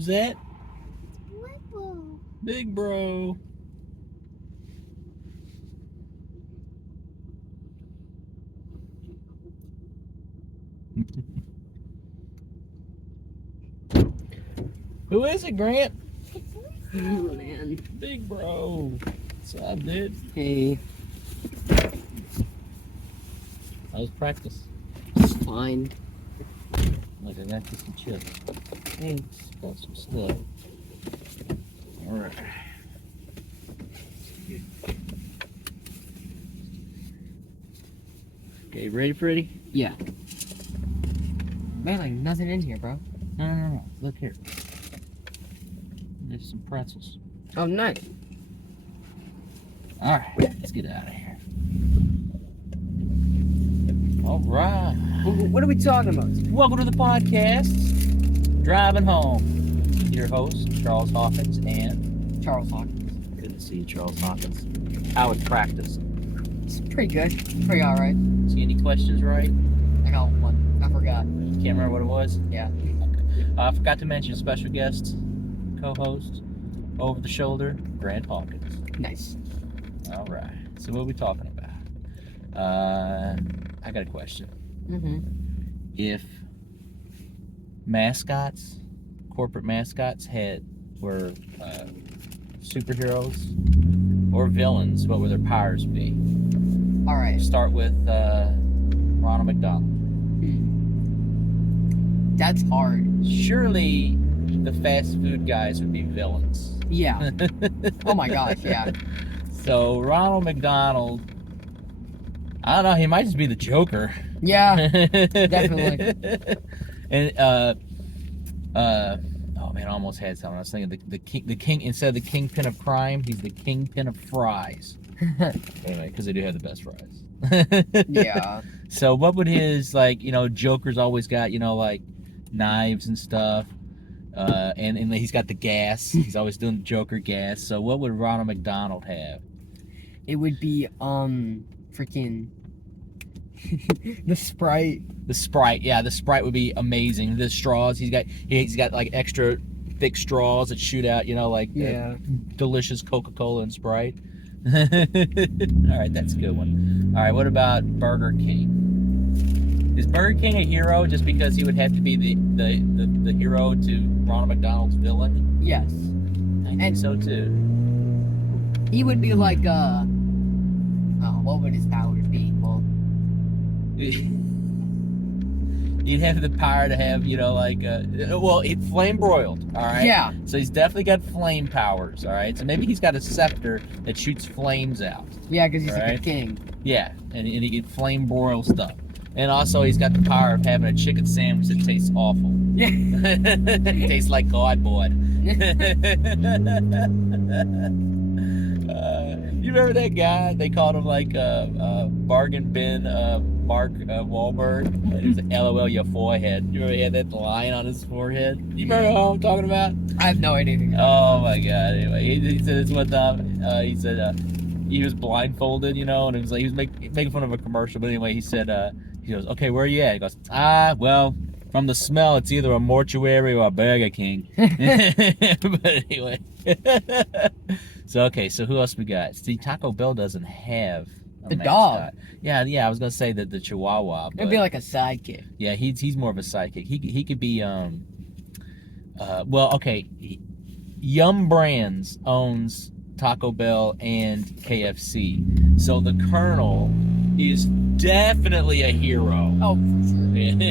Who's that? Whipple. Big bro. Who is it, Grant? Oh, man. Big bro. What's up, dude? Hey. How's practice? It's fine. Look, I got you some chips. Thanks. Got some stuff. Alright. Okay, ready, Freddy? Yeah. Man, like nothing in here, bro. No. Look here. There's some pretzels. Oh, nice. Alright, let's get out of here. Alright. What are we talking about? Welcome to the podcast, Driving Home. Your host, Charles Hawkins, and... Charles Hawkins. Good to see you, Charles Hawkins. How was practice? It's pretty good. Pretty alright. See any questions right? I got one. I forgot. Can't remember what it was? Yeah. Okay. I forgot to mention special guest, co-host, over the shoulder, Grant Hawkins. Nice. All right. So what are we talking about? I got a question. Mm-hmm. If mascots, corporate mascots, were superheroes or villains, what would their powers be? Alright. Start with Ronald McDonald. That's hard. Surely the fast food guys would be villains. Yeah. Oh my gosh, yeah. So Ronald McDonald, I don't know, he might just be the Joker. Yeah, definitely. And oh man, I almost had something. I was thinking the king instead of the kingpin of crime, he's the kingpin of fries. Anyway, because they do have the best fries. Yeah. So what would his, like, Joker's always got, like knives and stuff. And he's got the gas. He's always doing the Joker gas. So what would Ronald McDonald have? It would be, freaking... the Sprite. The Sprite, yeah, the Sprite would be amazing. The straws, he's got like extra thick straws that shoot out, like delicious Coca-Cola and Sprite. All right, that's a good one. All right, what about Burger King? Is Burger King a hero just because he would have to be the hero to Ronald McDonald's villain? Yes. I think so too. He would be like, what would his powers be? Well, You'd have the power to have, flame broiled, all right? Yeah. So he's definitely got flame powers, all right? So maybe he's got a scepter that shoots flames out. Yeah, because he's like Right. a king. Yeah, and he can flame broil stuff. And also he's got the power of having a chicken sandwich that tastes awful. Yeah. It tastes like cardboard. You remember that guy? They called him like Bargain Bin Mark Wahlberg. And it was like, LOL your forehead. You remember he had that line on his forehead? You remember what I'm talking about? I have no idea. Oh my god. Anyway, he said this one time. He said he was blindfolded, and it was like he was making fun of a commercial. But anyway, he said he goes, "Okay, where are you at?" He goes, well, from the smell, it's either a mortuary or a Burger King. But anyway. So who else we got? See, Taco Bell doesn't have a The mascot. dog. Yeah, I was gonna say the Chihuahua. But It'd be like a sidekick. yeah, he's more of a sidekick. He could be Yum Brands owns Taco Bell and KFC, so the Colonel is definitely a hero. Oh, for sure. And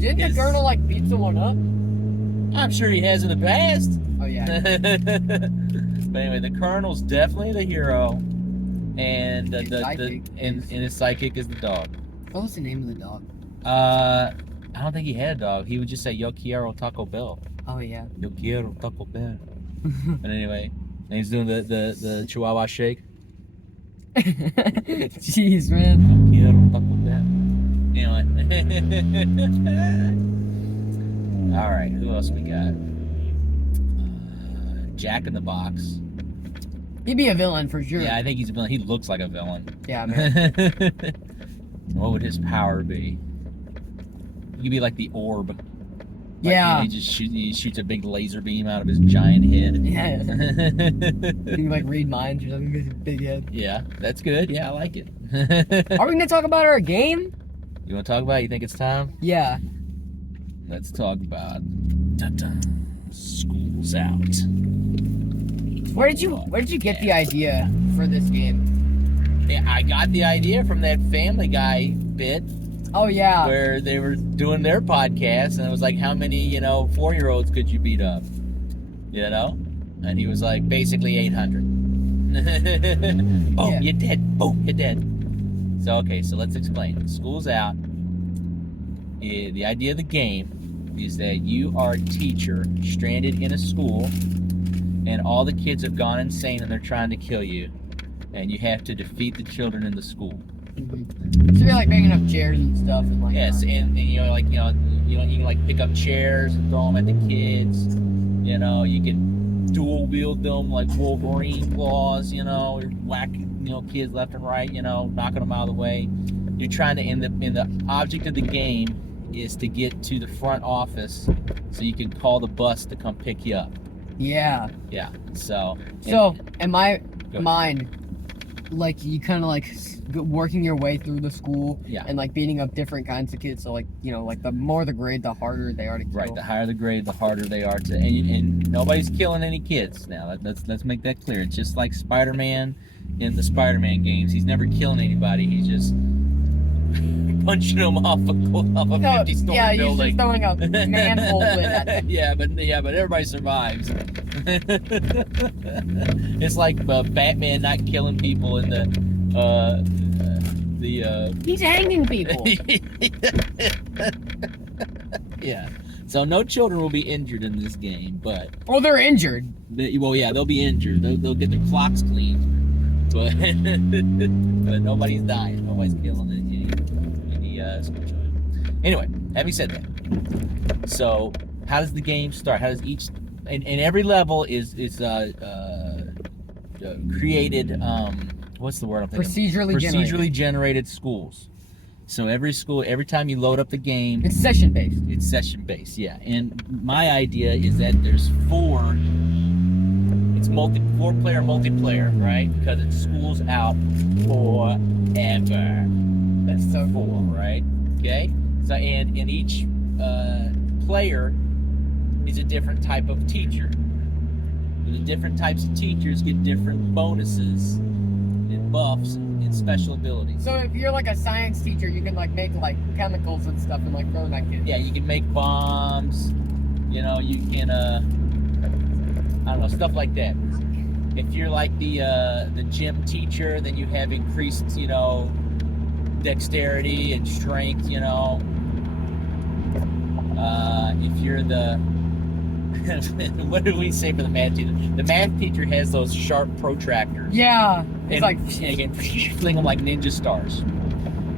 Didn't the Colonel like beat someone up? I'm sure he has in the past. Oh yeah. But anyway, the Colonel's definitely the hero, and His sidekick and his sidekick is the dog. What was the name of the dog? I don't think he had a dog. He would just say "Yo quiero Taco Bell." Oh yeah. Yo quiero Taco Bell. But anyway, and he's doing the Chihuahua shake. Jeez, man. Yo quiero Taco Bell. Anyway. All right, who else we got? Jack in the Box. He'd be a villain for sure. Yeah, I think he's a villain. He looks like a villain. Yeah, man. What would his power be? He could be like the orb. Yeah. He shoots a big laser beam out of his giant head. Yeah. You can like read minds or something because he's big head. Yeah, that's good. Yeah, I like it. Are we gonna talk about our game? You want to talk about it? You think it's time? Yeah. Let's talk about School's Out. Where did you get the idea for this game? Yeah, I got the idea from that Family Guy bit Oh yeah. where they were doing their podcast, and it was like, how many 4-year-olds could you beat up? And he was like, basically 800. Boom, Yeah. you're dead. Boom, you're dead. So okay, so let's explain. School's Out. The idea of the game is that you are a teacher stranded in a school, and all the kids have gone insane and they're trying to kill you, and you have to defeat the children in the school. So you're like making up chairs and stuff and like. Yes, and you can like pick up chairs and throw them at the kids. You can dual wield them like Wolverine claws. Or whack kids left and right. Knocking them out of the way. You're trying to in the object of the game is to get to the front office so you can call the bus to come pick you up. Yeah. Yeah. So in my Go mind, like you kind of like working your way through the school, Yeah. and like beating up different kinds of kids. So like like the more the grade, the harder they are to kill. Right, the higher the grade, the harder they are to, and nobody's killing any kids now. Let's make that clear. It's just like Spider-Man in the Spider-Man games. He's never killing anybody. He's just punching them off a 50-story yeah, he's building. just throwing a manhole in at them. yeah, but everybody survives. It's like Batman not killing people in the He's hanging people. Yeah. So no children will be injured in this game, but Oh, they're injured. they'll be injured. They'll get their clocks cleaned, but but nobody's dying. Nobody's killing any school children. Anyway, having said that, so how does the game start? How does each and every level is created? What's the word I'm thinking? Procedurally generated schools. So every time you load up the game, It's session based. it's session based, yeah. And my idea is that there's 4. It's 4-player multiplayer, right? Because it's School's Out forever. That's so 4, right? Okay. So and each player is a different type of teacher. The different types of teachers get different bonuses and buffs and special abilities. So if you're like a science teacher, you can like make like chemicals and stuff and like throw them at kids. Yeah, you can make bombs. You can I don't know, stuff like that. If you're like the gym teacher, then you have increased dexterity and strength. If you're the what did we say for the math teacher? The math teacher has those sharp protractors. Yeah. It's like you can fling them like ninja stars.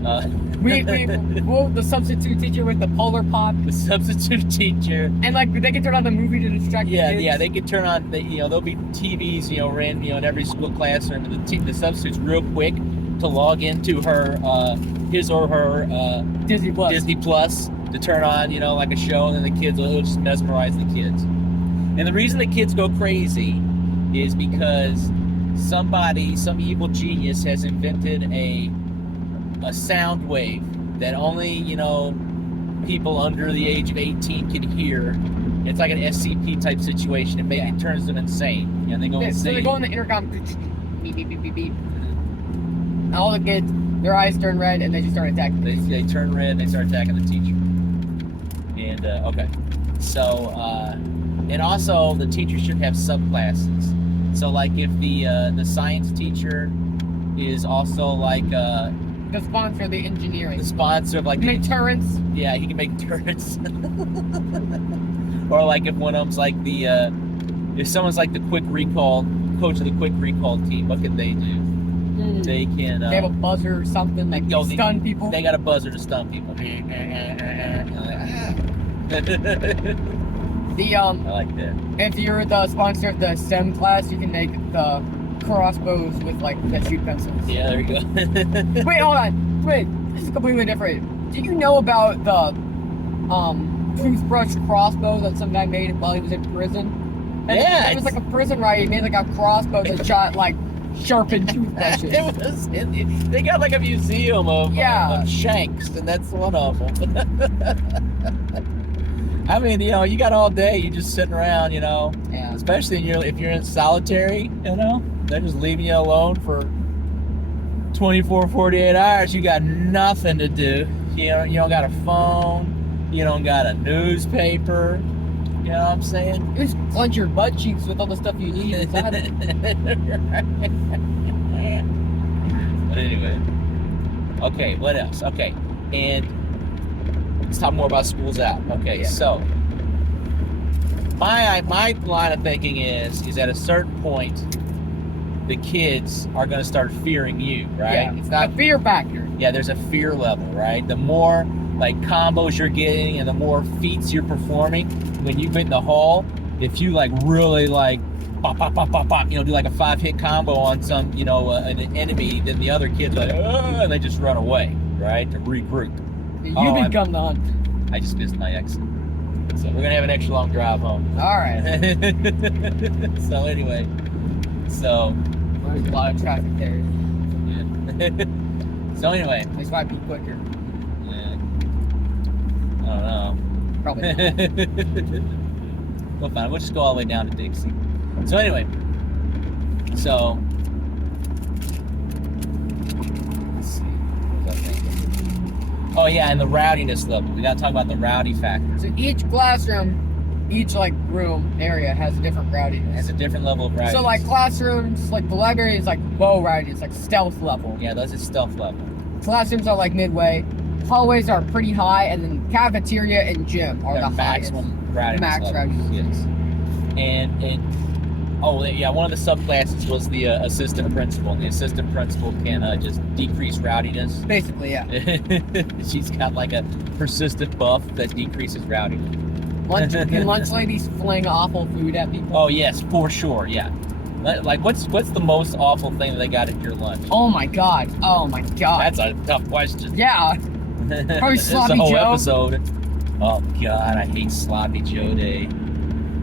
the substitute teacher with the polar pop, The substitute teacher. and like they can turn on the movie to distract the kids. Yeah, they can turn on there'll be TVs, ran, in every school classroom. The substitute's real quick to log into his or her Disney Plus. Disney Plus to turn on, like a show, and then the kids will just mesmerize the kids. And the reason the kids go crazy is because some evil genius has invented a sound wave that only, people under the age of 18 can hear. It's like an SCP type situation. It turns them insane. And they go insane. So they go on the intercom, beep, beep, beep, beep, beep. And all the kids, their eyes turn red, and they just start attacking. They turn red and they start attacking the teacher. And, okay. So, and also the teacher should have subclasses. So, like, if the science teacher is also like the sponsor of the engineering. the sponsor of like Make turrets. Yeah, he can make turrets. Or like if one of them's like if someone's like the quick recall coach of the quick recall team, what can they do? They can. They have a buzzer or something that can stun people. They got a buzzer to stun people. I like that. If you're the sponsor of the STEM class, you can make the crossbows with like that shoot pencils. Yeah, there you go. Wait, hold on. Wait, this is completely different. Do you know about the toothbrush crossbow that some guy made while he was in prison. And Yeah, it was like a prison riot. He made like a crossbow that shot like sharpened toothbrushes. They got like a museum of shanks, and that's one of them. I mean, you know, you got all day, you just sitting around, you know. Yeah. Especially if you're in solitary, you know, they're just leaving you alone for 24, 48 hours. You got nothing to do. You don't got a phone. You don't got a newspaper. You know what I'm saying? You just clench your butt cheeks with all the stuff you need inside it. But anyway. Okay, what else? Okay, and let's talk more about schools out. Okay, so my line of thinking is at a certain point, the kids are going to start fearing you, right? Yeah, it's not a fear factor. Yeah, there's a fear level, right? The more like combos you're getting and the more feats you're performing when you get in the hall, if you like really like pop, pop, pop, pop, pop, you know, do like a 5-hit combo on some, you know, an enemy, then the other kids are like, oh, and they just run away, right? To regroup. You become the hunt. I just missed my exit. So we're gonna have an extra long drive home. All right. So anyway, so there's a lot of traffic there. Yeah. So anyway, This might be quicker. yeah. I don't know. Probably not. Well, fine. We'll just go all the way down to Dixie. So anyway, so let's see. What was I thinking? Oh yeah, and the rowdiness level. We gotta talk about the rowdy factor. So each classroom, each like room area has a different rowdiness. It's a different level of rowdiness. So like classrooms, like the library is like low rowdiness, like stealth level. Yeah, that's a stealth level. Classrooms are like midway. Hallways are pretty high, and then cafeteria and gym are the maximum highest. rowdiness Max level. rowdiness. Yes. And oh yeah, one of the subclasses was the assistant principal. And the assistant principal can just decrease rowdiness. Basically, yeah. She's got like a persistent buff that decreases rowdiness. Can lunch ladies fling awful food at people? Oh yes, for sure. Yeah. Like what's the most awful thing that they got at your lunch? Oh my god. Oh my god. That's a tough question. Yeah. Probably This Sloppy whole Joe. episode. Oh god, I hate Sloppy Joe Day.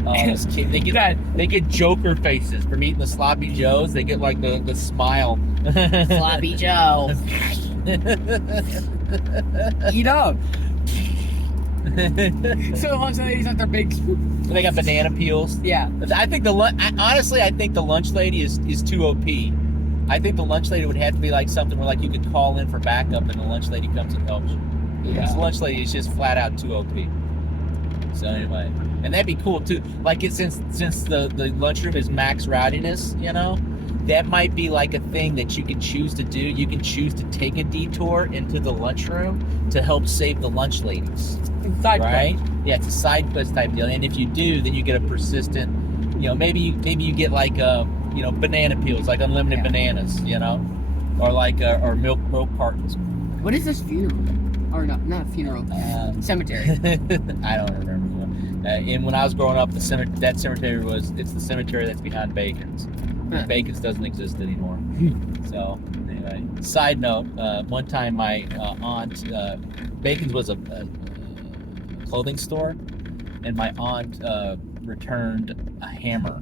Oh, this kid, they get Joker faces from eating the Sloppy Joes. They get like the smile. Sloppy Joe. Eat up. So lunch ladies have their big spoon. They got banana peels. Yeah. I think honestly, I think the lunch lady is too OP. I think the lunch lady would have to be like something where like you could call in for backup and the lunch lady comes and helps you. Yeah. The lunch lady is just flat out too OP. So anyway, and that'd be cool too. Like since the lunchroom is max rowdiness, you know, that might be like a thing that you can choose to do. You can choose to take a detour into the lunchroom to help save the lunch ladies. Side Right? Yeah, it's a side quest type deal. And if you do, then you get a persistent, you know, maybe you get like you know, banana peels, like unlimited bananas, you know, or like or milk cartons. What is this funeral? Or not a funeral. Cemetery. I don't remember. And when I was growing up, that cemetery it's the cemetery that's behind Bacon's. Huh. Bacon's doesn't exist anymore. So anyway, side note, one time my aunt, Bacon's was a clothing store, and my aunt returned a hammer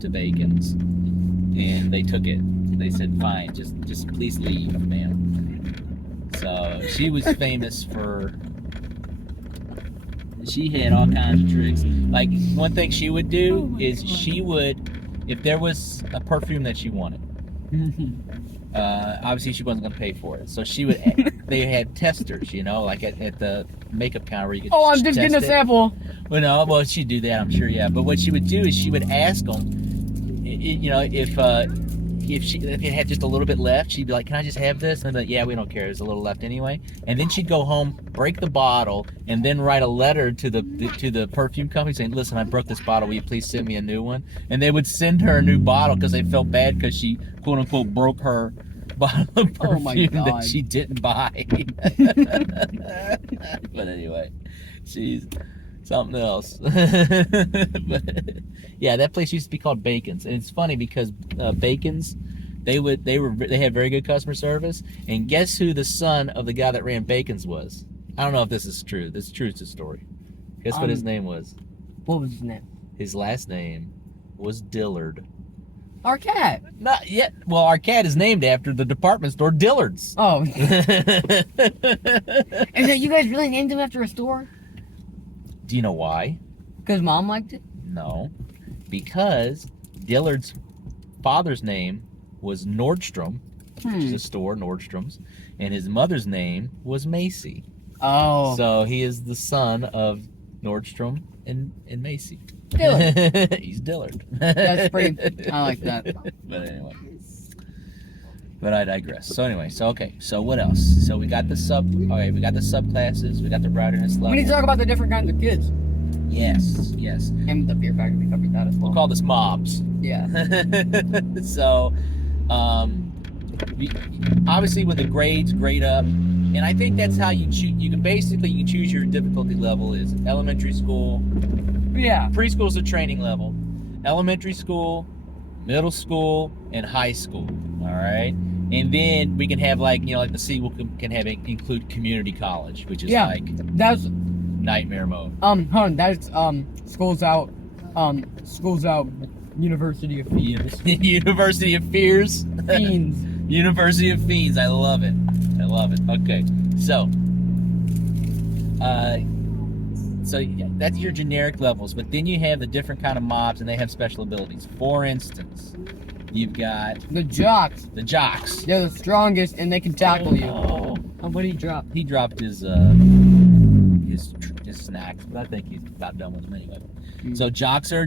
to Bacon's, and they took it. They said, "Fine, just please leave, ma'am." So she was famous for. She had all kinds of tricks. Like one thing she would do is she would, if there was a perfume that she wanted, obviously she wasn't going to pay for it. So she would. They had testers, you know, like at the makeup counter where you could. Oh, I'm just getting a sample. Well, no, well she'd do that, I'm sure, yeah. But what she would do is she would ask them, you know, if it had just a little bit left, she'd be like, "Can I just have this?" And they'd be like, "Yeah, we don't care. There's a little left anyway." And then she'd go home, break the bottle, and then write a letter to the perfume company saying, "Listen, I broke this bottle. Will you please send me a new one?" And they would send her a new bottle because they felt bad because she quote unquote broke her bottle of perfume that she didn't buy. But anyway, she's something else. But, yeah, that place used to be called Bacon's, and it's funny because Bacon's, they had very good customer service. And guess who the son of the guy that ran Bacon's was? I don't know if this is true. This is true. It's a story. Guess what his name was? What was his name? His last name was Dillard. Our cat. Not yet. Well, our cat is named after the department store Dillard's. Oh. Is that you guys really named him after a store? Do you know why? Because Mom liked it? No. Because Dillard's father's name was Nordstrom, which is a store, Nordstrom's, and his mother's name was Macy. Oh. So he is the son of Nordstrom and Macy. Dillard. He's Dillard. That's pretty. I like that. But anyway. But I digress. So anyway, so what else? So we got the we got the subclasses, we got the rowdiness level. We need to talk about the different kinds of kids. Yes. And the fear factor, we covered that as well. We'll call this mobs. Yeah. So, obviously with the grades, grade up, and I think that's how you choose. You can choose your difficulty level is elementary school. Yeah. Preschool is a training level. Elementary school, middle school, and high school. All right. And then we can have like the sequel can have include community college, which is that's nightmare mode. Hold on, that's schools out, University of Fiends. University of Fears. Fiends. University of Fiends. I love it. Okay, so that's your generic levels, but then you have the different kind of mobs, and they have special abilities. For instance, you've got the jocks. The jocks. They're the strongest, and they can tackle you. Oh, what did he drop? He dropped his snacks, but I think he's about done with them anyway. So jocks they're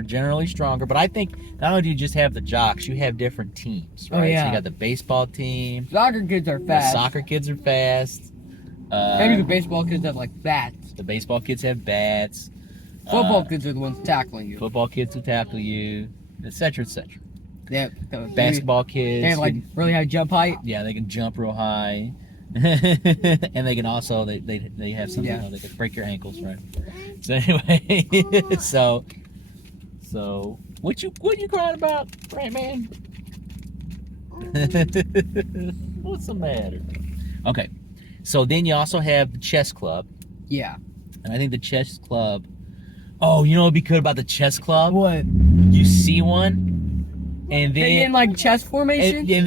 generally stronger, but I think not only do you just have the jocks, you have different teams, right? Oh, yeah. So you got the baseball team. Soccer kids are fast. The soccer kids are fast. Maybe the baseball kids have like bats. The baseball kids have bats. Football kids are the ones tackling you. Football kids will tackle you, etc., etc. Basketball kids. They have like really high jump height. Yeah, they can jump real high. And they can also they have something they can break your ankles, right? So anyway, so what you crying about, right, man? What's the matter? Okay, so then you also have the chess club. Yeah. And I think the chess club. Oh, you know what'd be good about the chess club? What? You see one, and then they in like chess formation. And then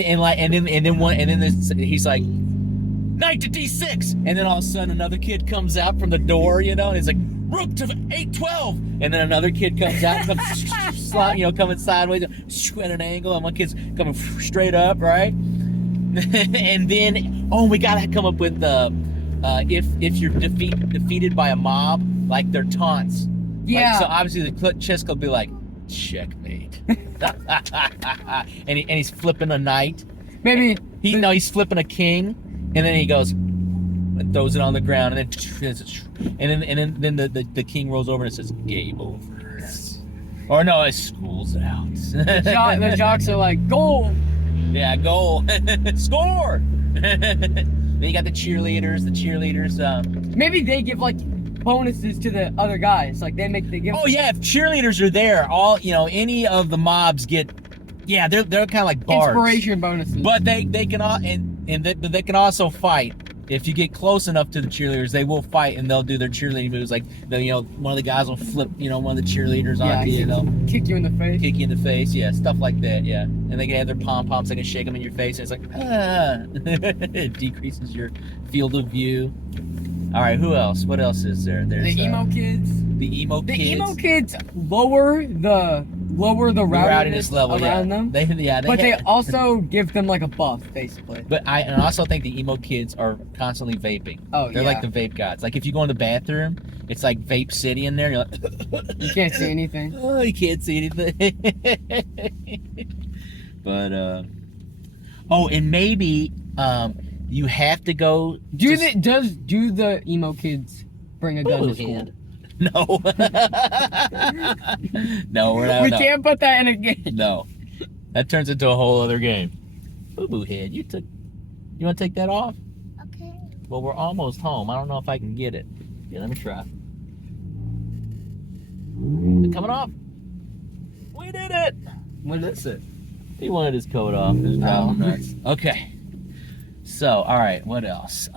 he's like, knight to d6, and then all of a sudden another kid comes out from the door, and he's like, rook to 8-12, and then another kid comes out, coming sideways at an angle, and one kid's coming straight up, right? And then we gotta come up with if you're defeated by a mob, like their taunts. Yeah. So obviously the chess club will be like, checkmate. and he's flipping a knight. Maybe he's flipping a king. And then he goes and throws it on the ground, and then the king rolls over and says, "Game over." Or no, school's out. The jocks are like, goal. Yeah, goal. Score. Then you got the cheerleaders. Maybe they give like bonuses to the other guys. Like they give. Oh yeah, if cheerleaders are there, any of the mobs get. Yeah, they're kind of like bards. Inspiration bonuses. But they can they can also fight. If you get close enough to the cheerleaders, they will fight, and they'll do their cheerleading moves. Like one of the guys will flip one of the cheerleaders onto you. Kick you in the face. Kick you in the face, yeah, stuff like that, yeah. And they can have their pom poms. They can shake them in your face, and it's like it decreases your field of view. All right, who else? What else is there? There's the emo kids. The emo kids lower the rowdiness level around them. But they also give them like a buff, basically. But I also think the emo kids are constantly vaping. Oh, they're like the vape gods. Like if you go in the bathroom, it's like vape city in there. You're like, you can't see anything. Oh, you can't see anything. But and maybe you have to go. Do the emo kids bring a gun to school? No. No, we're not. We can't put that in a game. No. That turns into a whole other game. Boo-boo head, you want to take that off? Okay. Well, we're almost home. I don't know if I can get it. Yeah, let me try. Is it coming off? We did it! What is it? He wanted his coat off. It was driving nuts. Okay. So, all right, what else?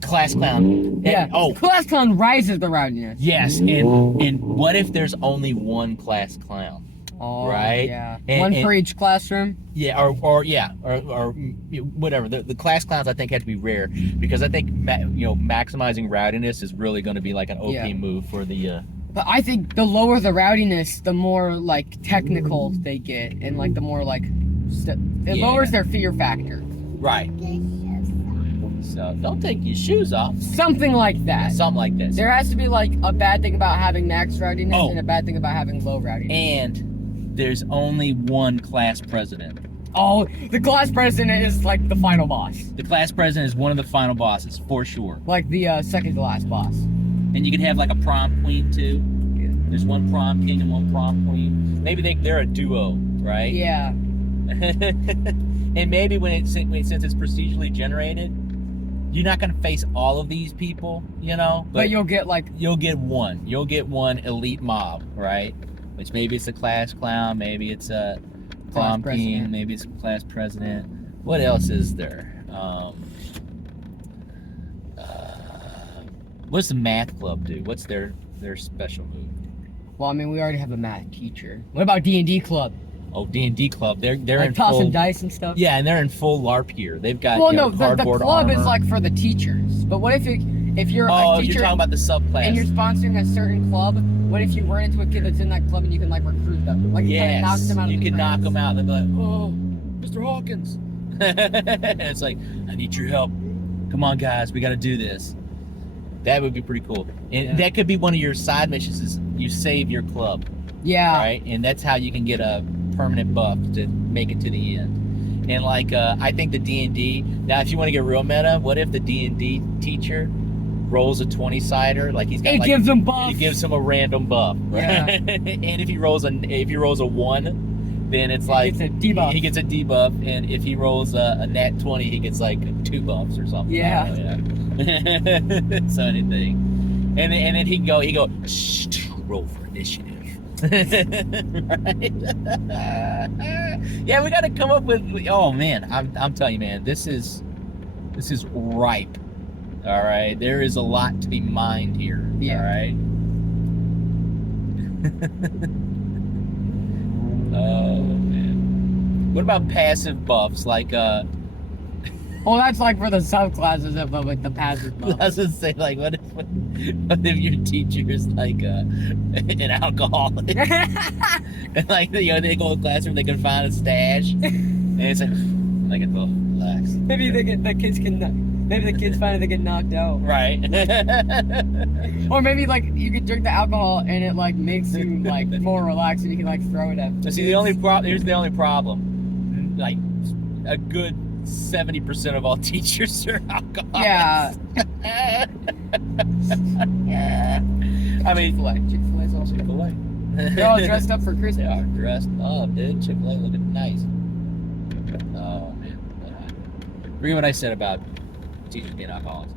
class clown. Yeah. Oh, Class clown rises the rowdiness. yes. And what if there's only one class clown? Oh, Right? yeah. And- One and- for each classroom. Yeah, or whatever. The class clowns I think have to be rare because I think maximizing rowdiness is really going to be like an OP Yeah. move for the. But I think the lower the rowdiness, the more like technical they get, and like the more like it Yeah. lowers their fear factor. Right. So don't take your shoes off. Something like that. Something like this. There has to be like a bad thing about having max rowdiness Oh. and a bad thing about having low rowdiness. And there's only one class president. Oh, the class president is like the final boss. The class president is one of the final bosses for sure. Like the second to last boss. And you can have like a prom queen too. Yeah. There's one prom king and one prom queen. Maybe they're a duo, right? Yeah. And maybe since it's procedurally generated, you're not gonna face all of these people, But you'll get like you'll get one elite mob, right? Which maybe it's a class clown, maybe it's a prom king, maybe it's a class president. What else is there? What's the math club do? What's their special move? well, I mean, we already have a math teacher. What about D&D club? Oh, D&D club. They're Like in tossing full dice and stuff. Yeah, and they're in full LARP gear. They've got Well, no, the cardboard club armor. is like for the teachers. But what if you're a Oh, teacher you're talking about the subclass. and you're sponsoring a certain club? What if you run into a kid that's in that club and you can like recruit them? Like you kind of knock Yes, them out of you the can knock class? them out. They'll be like, "Oh, Mr. Hawkins," and it's like, "I need your help. Come on, guys, we got to do this." That would be pretty cool, and that could be one of your side missions. Is you save your club, Yeah. right? And that's how you can get a permanent buff to make it to the end. And like, I think the D&D. Now, if you want to get real meta, what if the D&D teacher rolls a 20-sider? Like he's got It gives them buffs. It gives him a random buff. Yeah. And if he rolls a 1, then it's like gets a debuff. He gets a debuff, and if he rolls a nat 20, he gets like 2 buffs or something. Yeah. So anything, and then he go, shh, roll for initiative. Right? Yeah, we got to come up with. Oh man, I'm telling you, man, this is ripe. All right, there is a lot to be mined here. Yeah. All right. Oh man. What about passive buffs like Well, that's like for the subclasses of like the passive I buff. was gonna say, like, what if your teacher is like an alcoholic? And like they go to classroom, they can find a stash, and it's like it's relax. Maybe the kids find it, they get knocked out. Right. Or maybe like you could drink the alcohol and it like makes you like more relaxed and you can like throw it at. See, here's the only problem. Like a good 70% of all teachers are alcoholics. Yeah. I mean, Chick-fil-A's also. Chick-fil-A. They're all dressed up for They Christmas. are dressed up, dude. Chick-fil-A looking nice. Oh man. Forget what I said about teachers being alcoholics.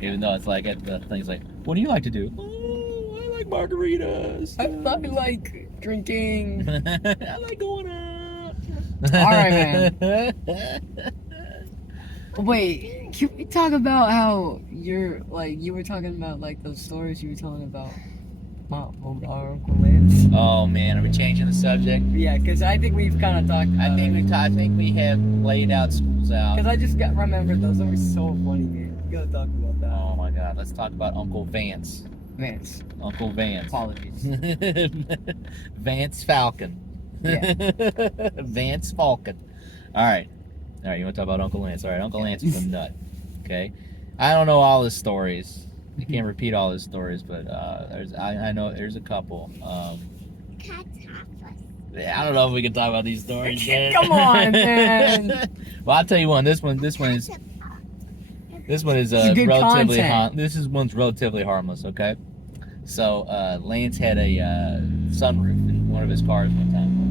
Even though it's like the things like, what do you like to do? Oh, I like margaritas. I like drinking. I like going out. All right, man. Wait, can we talk about how you were talking about like those stories you were telling about our Uncle Lance? Oh man, are we changing the subject? Yeah, because I think we've kind of talked about I think we have laid out schools out. Because I just remembered those. Those were so funny, man. We gotta talk about that. Oh my God, let's talk about Uncle Vance. Vance. Uncle Vance. Apologies. Vance Falcon. Yeah. Vance Falcon. All right, you want to talk about Uncle Lance? All right, Uncle Lance was a nut. Okay, I don't know all his stories. I can't repeat all his stories, but I know there's a couple. I don't know if we can talk about these stories. Man. Come on, man. Well, I'll tell you one. This one is good relatively content. one's relatively harmless. Okay, so Lance had a sunroof in one of his cars one time.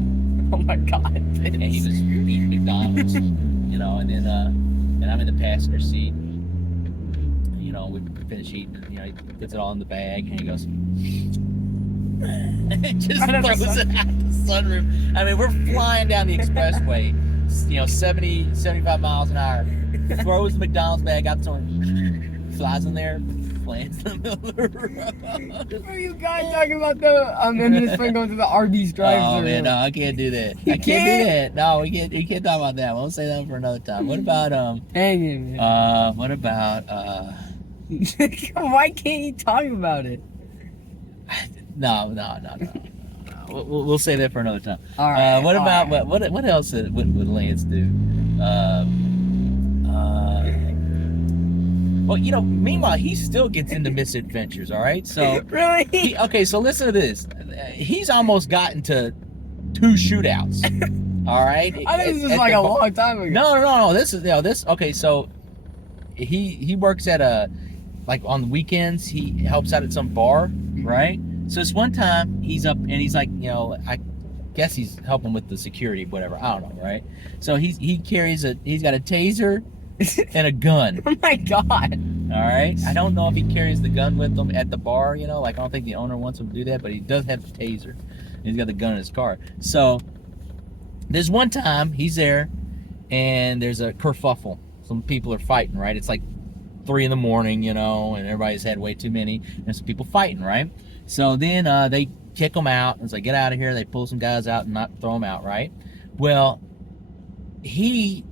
Oh my God. And he was eating McDonald's, and then and I'm in the passenger seat. We finish eating, he puts it all in the bag, and he goes, and just throws it out the sunroof. I mean, we're flying down the expressway, 70, 75 miles an hour. Throws the McDonald's bag out the sunroof. flies in there, lands in the middle of the road. Are you guys talking about the him and his friend going to the Arby's drive-thru? Oh man, no, I can't do that. I can't do that. No, we can't talk about that. We'll say that for another time. What about Dang it, man. what about Why can't you talk about it? no. We'll say that for another time. All right. What about right. what else would Lance do? Well, you know, meanwhile, he still gets into misadventures, all right? So Really? okay, so listen to this. He's almost gotten to 2 shootouts. All right? I think this is like a long time ago. No. This okay, so he works at like on the weekends, he helps out at some bar, right? So this one time he's up and he's like, you know, I guess he's helping with the security, whatever. I don't know, right? So he's got a taser and a gun. Oh my god. All right. I don't know if he carries the gun with him at the bar. You know, like I don't think the owner wants him to do that, but he does have the taser. And he's got the gun in his car. So there's one time he's there, and there's a kerfuffle. Some people are fighting. Right. It's like 3 a.m, you know, and everybody's had way too many, and some people fighting. Right. So then they kick them out. It's like, get out of here. They pull some guys out and not throw them out. Right. Well, he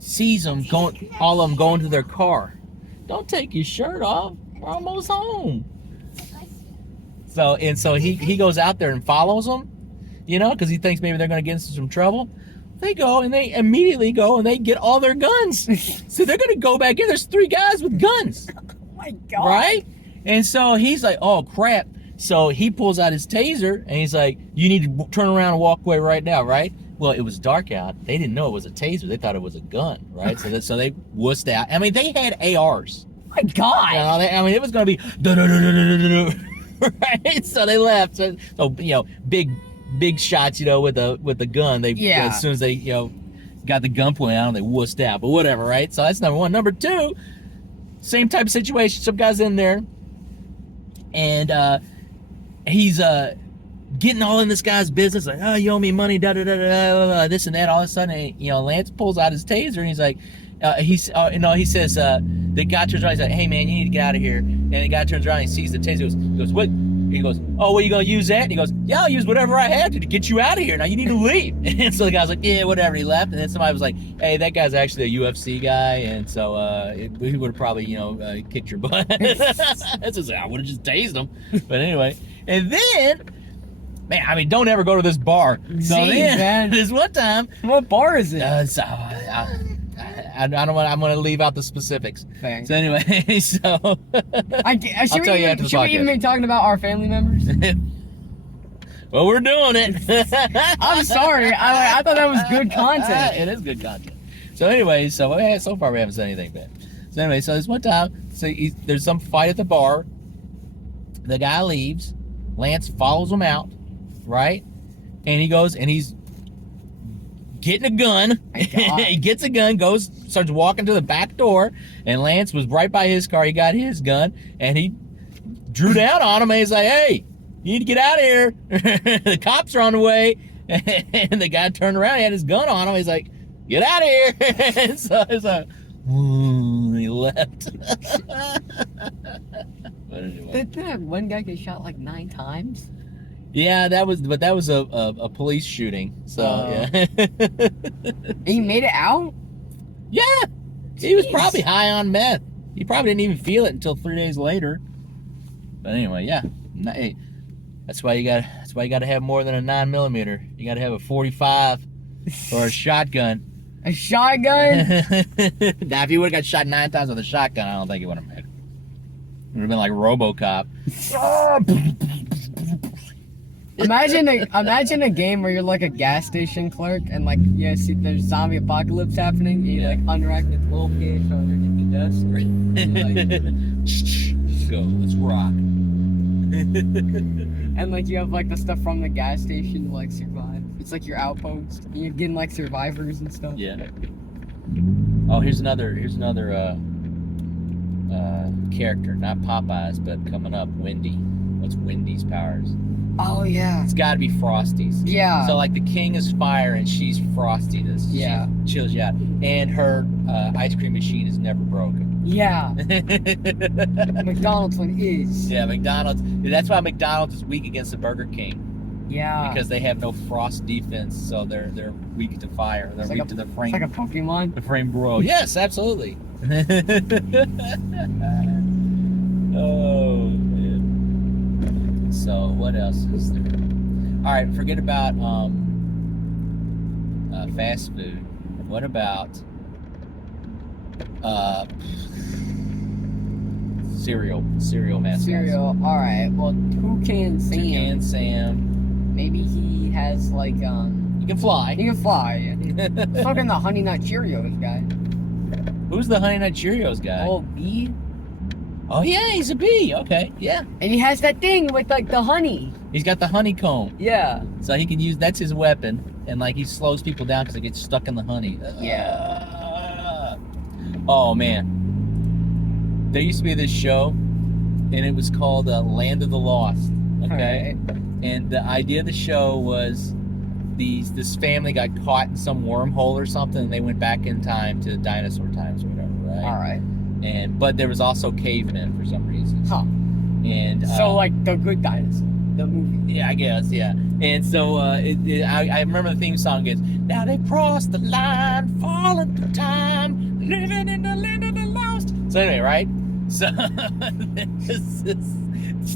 sees them going, all of them going to their car. Don't take your shirt off. We're almost home. So he goes out there and follows them, you know, because he thinks maybe they're going to get into some trouble. They go and they immediately go and they get all their guns. So they're going to go back in. There's 3 guys with guns. Oh my god. Right? And so he's like, oh crap. So he pulls out his taser and he's like, you need to turn around and walk away right now, right? Well, it was dark out. They didn't know it was a taser. They thought it was a gun, right? So they wussed out. I mean, they had ARs. Oh my god. You know, I mean, it was going to be right? So they left. So you know, big shots, you know, with the gun. As soon as they, you know, got the gun pointed out, they wussed out. But whatever, right? So that's number 1. Number 2, same type of situation. Some guy's in there, and he's getting all in this guy's business, like, oh, you owe me money, this and that. All of a sudden, you know, Lance pulls out his taser and he's like, he says, the guy turns around, he's like, hey man, you need to get out of here. And the guy turns around and he sees the taser, he goes, what? He goes, oh, well, you gonna use that? And he goes, yeah, I'll use whatever I have to get you out of here. Now you need to leave. And so the guy's like, yeah, whatever. He left. And then somebody was like, hey, that guy's actually a UFC guy, and so he would have probably, you know, kicked your butt. That's just, I would have just tased him. But anyway, and then, man, I mean, don't ever go to this bar. So then, man, this one time, what bar is it? I don't want. I'm going to leave out the specifics. Thanks. So anyway, so I'll tell you after the podcast. Should we even be talking about our family members? Well, we're doing it. I'm sorry. I thought that was good content. It is good content. So anyway, so far we haven't said anything bad. So anyway, so this one time, there's some fight at the bar. The guy leaves. Lance follows him out, right? And he goes and he's getting a gun. He gets a gun, starts walking to the back door, and Lance was right by his car. He got his gun, and he drew down on him, and he's like, hey, you need to get out of here. The cops are on the way. And the guy turned around, he had his gun on him. He's like, get out of here. And so it's like, he left. But anyway. Didn't that one guy get shot like 9 times? Yeah, that was a police shooting. So yeah. He made it out? Yeah. He was probably high on meth. He probably didn't even feel it until 3 days later. But anyway, yeah. Hey, that's why you got to have more than a 9mm. You got to have a 45 or a shotgun. A shotgun? Now, if you would have got shot 9 times with a shotgun, I don't think it would have mattered. It would have been like RoboCop. Imagine a game where you're like a gas station clerk and like see there's zombie apocalypse happening and you like unrack the little cage underneath the desk. Let's go. Let's rock. And like you have like the stuff from the gas station to like survive. It's like your outpost. And you're getting like survivors and stuff. Yeah. Oh, here's another character, not Popeyes, but coming up, Wendy. What's Wendy's powers? Oh yeah. It's got to be Frosty's. Yeah. So like the king is fire and she's Frosty. She chills you out. And her ice cream machine is never broken. Yeah. McDonald's one is. Yeah, McDonald's. That's why McDonald's is weak against the Burger King. Yeah. Because they have no frost defense, so they're weak to fire. They're weak to the frame. It's like a Pokemon. The frame broil. Yes, absolutely. Oh man. So what else is there? All right, forget about fast food. What about cereal mascots? Cereal. All right. Well, Toucan Sam. Toucan Sam. Maybe he has like He can fly. He can fly. Fucking the Honey Nut Cheerios guy. Who's the Honey Nut Cheerios guy? Oh, bee. Oh yeah, he's a bee. Okay, yeah. And he has that thing with like the honey. He's got the honeycomb. Yeah. So he can use, that's his weapon, and like he slows people down because they get stuck in the honey. Yeah. Oh man. There used to be this show, and it was called Land of the Lost. Okay. Right. And the idea of the show was this family got caught in some wormhole or something, and they went back in time to dinosaur times or whatever, right? All right. But there was also cavemen for some reason. Huh. And so like The Good Dinosaur, the movie. Yeah, I guess, yeah. And so I remember the theme song is, now they crossed the line, falling through time, living in the land of the lost. So anyway, right? So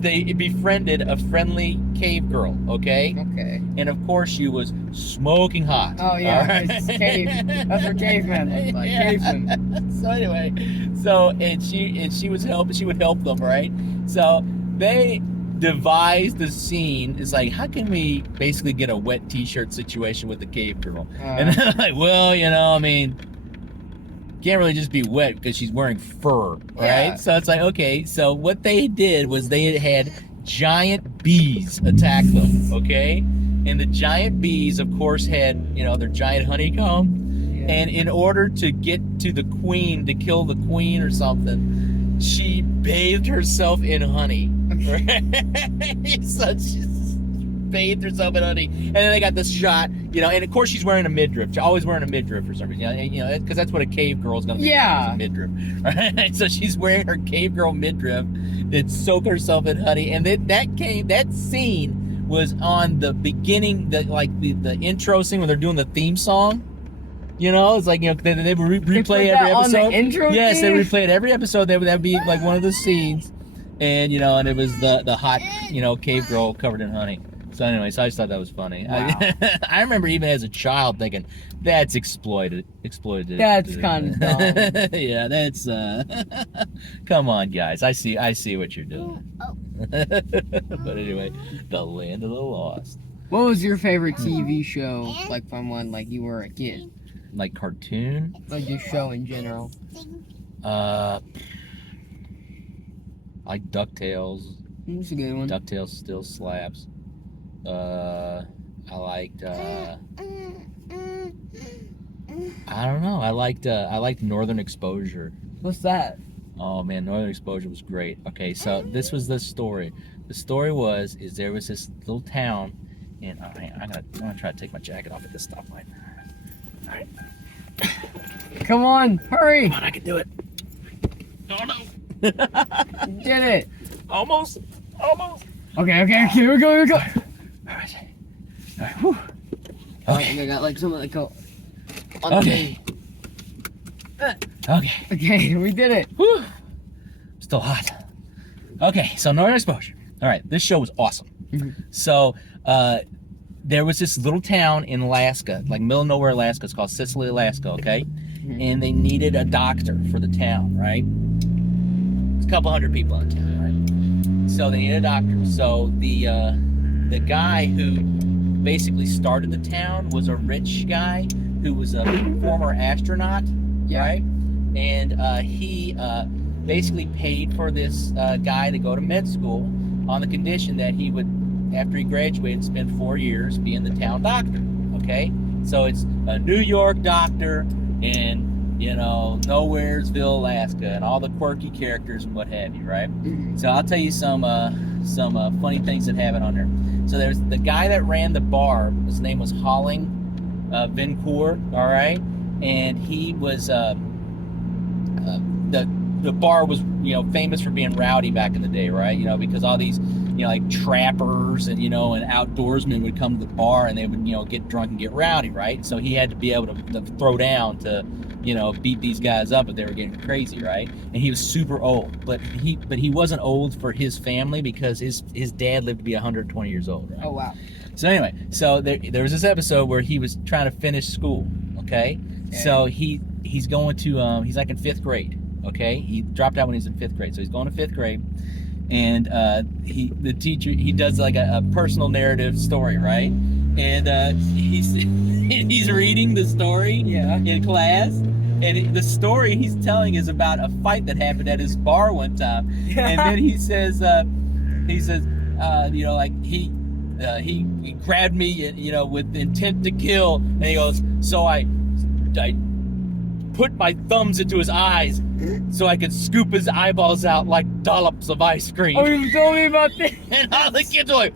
they befriended a friendly cave girl, okay? Okay. And of course she was smoking hot. Oh yeah, right? it's cave. That's what cavemen look like. Yeah. Cavemen. So anyway, and she was helping. She would help them, right? So they devised the scene. It's like, how can we basically get a wet T-shirt situation with the cave girl? And they're like, well, I mean, can't really just be wet because she's wearing fur, right? Yeah. So it's like, okay. So what they did was they had giant bees attack them, okay? And the giant bees, of course, had their giant honeycomb. And in order to get to the queen, to kill the queen or something, she bathed herself in honey. Right? So she bathed herself in honey. And then they got this shot, and of course she's wearing a midriff. She's always wearing a midriff for some reason. Because that's what a cave girl is going to be. Yeah. A midriff. Right? So she's wearing her cave girl midriff that soaked herself in honey. And that scene was on the beginning, the intro scene where they're doing the theme song. It's like, they would replay every episode. On the intro yes, theme? they replayed every episode. That would be like one of the scenes. And, and it was the hot, cave girl covered in honey. So anyway, so I just thought that was funny. Wow. I remember even as a child thinking, that's exploited. That's kind of dumb. Yeah, that's, come on, guys. I see what you're doing. But anyway, the Land of the Lost. What was your favorite TV show, like from when you were a kid? Like cartoon? Like your show in general? I like DuckTales. That's a good one. DuckTales still slaps. I liked I don't know. I liked Northern Exposure. What's that? Oh man, Northern Exposure was great. Okay, so this was the story. The story was there was this little town, and I'm gonna try to take my jacket off at this stoplight. All right. Come on, hurry! Come on, I can do it. Oh no! You did it! Almost. Okay, here we go. All right. Whew. Okay. I got some of the Okay. Okay. Okay, we did it. Whew. Still hot. Okay, so Northern Exposure. All right, this show was awesome. Mm-hmm. So, there was this little town in Alaska, like middle of nowhere, Alaska. It's called Cicely, Alaska, okay? Mm-hmm. And they needed a doctor for the town, right? It's a couple hundred people in the town, right? So they needed a doctor. So the guy who basically started the town was a rich guy who was a former astronaut, right? And he basically paid for this guy to go to med school on the condition that he would, after he graduated, spend 4 years being the town doctor, okay? So it's a New York doctor in you know, Nowheresville, Alaska, and all the quirky characters and what have you, right? So I'll tell you some funny things that happen on there. So there's the guy that ran the bar. His name was Holling Vincourt, all right? And he was the bar was, you know, famous for being rowdy back in the day, right? You know, because all these, you know, like trappers and, you know, and outdoorsmen would come to the bar and they would, you know, get drunk and get rowdy, right? So he had to be able to throw down to, you know, beat these guys up if they were getting crazy, right? And he was super old, but he wasn't old for his family because his dad lived to be 120 years old, right? Oh, wow. So anyway, so there was this episode where he was trying to finish school, okay? So he's going to, he's like in 5th grade. Okay, he dropped out when he was in 5th grade, so he's going to 5th grade, and the teacher, he does like a personal narrative story, right? And he's reading the story in class, and the story he's telling is about a fight that happened at his bar one time, and then he says, you know, like he grabbed me, you know, with intent to kill, and he goes, so I put my thumbs into his eyes so I could scoop his eyeballs out like dollops of ice cream. Oh, you told me about this. And all the kids are like,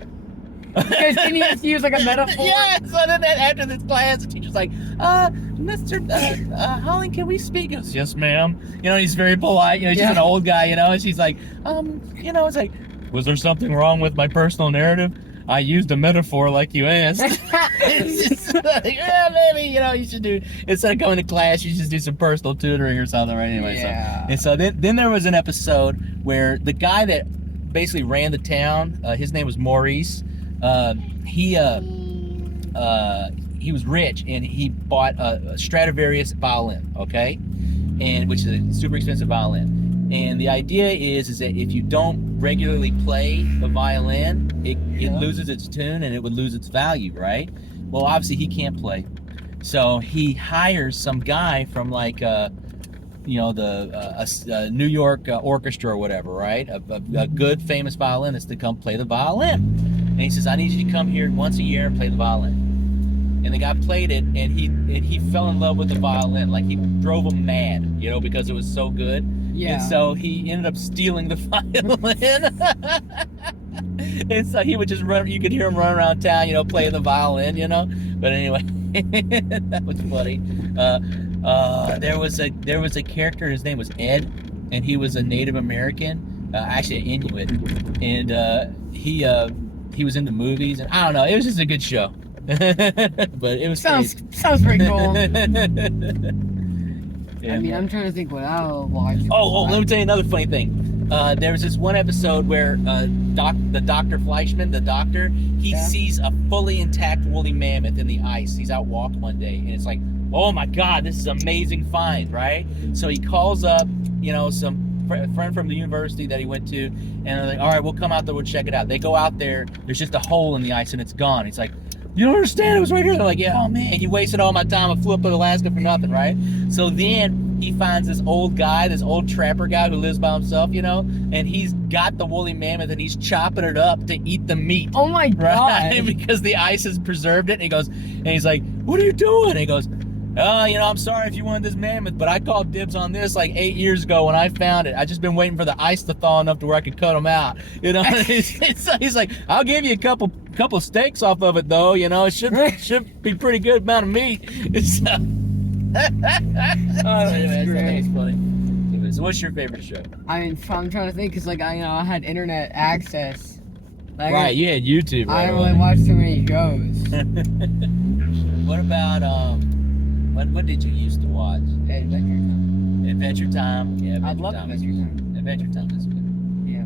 Because can you just use like a metaphor? yeah, so then after this class, the teacher's like, Mr. Holling, can we speak? He goes, yes, ma'am. You know, he's very polite. You know, he's just an old guy, you know, and she's like, you know, it's like, was there something wrong with my personal narrative? I used a metaphor like you asked. It's just like, yeah, maybe, you know, you should do, instead of going to class, you should just do some personal tutoring or something, right? Anyway, so then there was an episode where the guy that basically ran the town, his name was Maurice. He was rich and he bought a Stradivarius violin, okay, and which is a super expensive violin. And the idea is that if you don't regularly play the violin, it loses its tune and it would lose its value, right? Well, obviously he can't play, so he hires some guy from like you know, the New York orchestra or whatever, right? A good famous violinist to come play the violin. And he says, I need you to come here once a year and play the violin. And the guy played it, and he fell in love with the violin. Like, he drove him mad, you know, because it was so good. Yeah. And so he ended up stealing the violin. And so he would just run, you could hear him run around town, you know, playing the violin, you know. But anyway, that was funny. There was a character, his name was Ed, and he was a Native American, actually an Inuit. And he was in the movies, and I don't know, it was just a good show. But it was sounds pretty cool. Yeah, I mean, I'm trying to think what I'll watch. Oh, let me tell you another funny thing. There was this one episode where the Dr. Fleischman, the doctor, he sees a fully intact woolly mammoth in the ice. He's out walking one day, and it's like, oh my God, this is an amazing find, right? So he calls up, you know, some friend from the university that he went to, and they're like, all right, we'll come out there, we'll check it out. They go out there, there's just a hole in the ice, and it's gone. He's like, you don't understand, it was right here. They're like, yeah, oh man, you wasted all my time. I flew up to Alaska for nothing, right? So then he finds this old guy, this old trapper guy who lives by himself, you know, and he's got the woolly mammoth and he's chopping it up to eat the meat. Oh my God. Right? Because the ice has preserved it. And he goes, and he's like, what are you doing? And he goes, oh, you know, I'm sorry if you wanted this mammoth, but I called dibs on this like 8 years ago when I found it. I just been waiting for the ice to thaw enough to where I could cut them out. You know, he's like, I'll give you a couple steaks off of it though. You know, it should be pretty good amount of meat. So, that's funny. So, what's your favorite show? I mean, I'm trying to think, cause like I had internet access. Like, right, you had YouTube. Right, I don't really watch too many shows. What about What did you used to watch? Adventure Time. Adventure Time? Yeah, I'd love Adventure Time. Adventure Time is good. Yeah.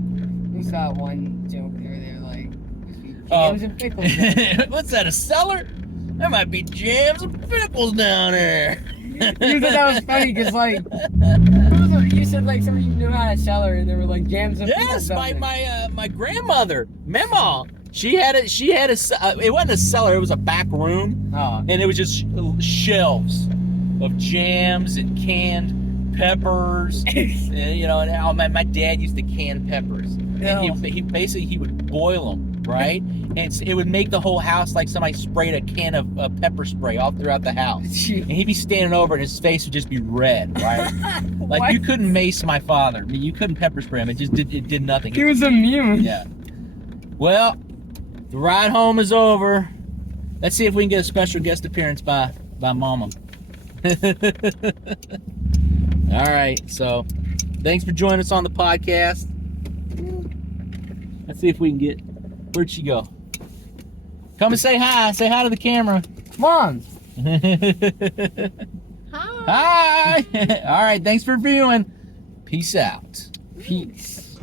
We saw one joke there, they were like, jams and pickles. What's that, a cellar? There might be jams and pickles down there. You said that was funny, because like, you said like somebody knew how to cellar, and there were like jams and pickles. Yes, my grandmother, Mama. She had a it wasn't a cellar, it was a back room, and it was just shelves of jams and canned peppers. And, you know, and my dad used to can peppers. And he would boil them right? And it would make the whole house like somebody sprayed a can of pepper spray all throughout the house. And he'd be standing over and his face would just be red, right? Like you couldn't mace my father. I mean, you couldn't pepper spray him. It just did nothing. He was immune. Yeah. Well, the ride home is over. Let's see if we can get a special guest appearance by Mama. All right, so thanks for joining us on the podcast. Let's see if we can get. Where'd she go? Come and say hi. Say hi to the camera. Come on. Hi. Hi. All right, thanks for viewing. Peace out. Peace.